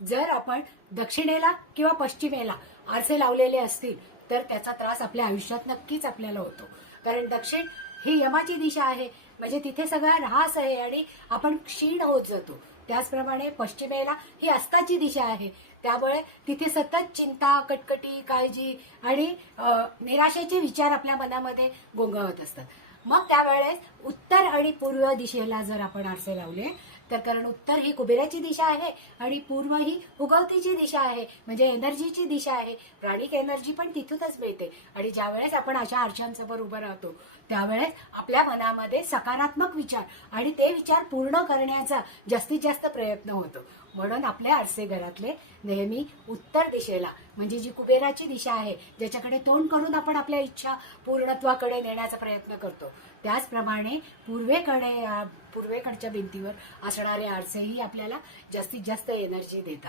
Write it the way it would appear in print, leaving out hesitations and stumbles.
जर आपण दक्षिणेला किंवा पश्चिमेला आरसे लावलेले असतील तर त्याचा त्रास आपल्या आयुष्यात नक्कीच आपल्याला होतो. कारण दक्षिण ही यमाची दिशा आहे, म्हणजे तिथे सगळा ऱ्हास आहे आणि आपण क्षीण होत जातो. त्याचप्रमाणे पश्चिमेला ही अस्ताची दिशा आहे, त्यामुळे तिथे सतत चिंता, कटकटी, काळजी आणि निराशेचे विचार आपल्या मनामध्ये गोंगावत असतात. मग त्यावेळेस उत्तर आणि पूर्व दिशेला जर आपण आरसे लावले तर, कारण उत्तर ही कुबेराची दिशा आहे आणि पूर्व ही उगवतीची दिशा आहे, म्हणजे एनर्जीची दिशा आहे. प्राणिक एनर्जी पण तिथूनच मिळते. आणि ज्यावेळेस आपण अशा आरशांसमोर उभं राहतो त्यावेळेस आपल्या मनामध्ये सकारात्मक विचार आणि ते विचार पूर्ण करण्याचा जास्तीत जास्त प्रयत्न होतो. म्हणून आपले आरसे घरातले नेहमी उत्तर दिशेला, म्हणजे जी कुबेराची दिशा आहे, ज्याच्याकडे तोंड करून आपण आपल्या इच्छा पूर्णत्वाकडे नेण्याचा प्रयत्न करतो, त्याचप्रमाणे पूर्वेकडच्या भिंतीवर असणारे आरसेही आपल्याला जास्तीत जास्त एनर्जी देतात.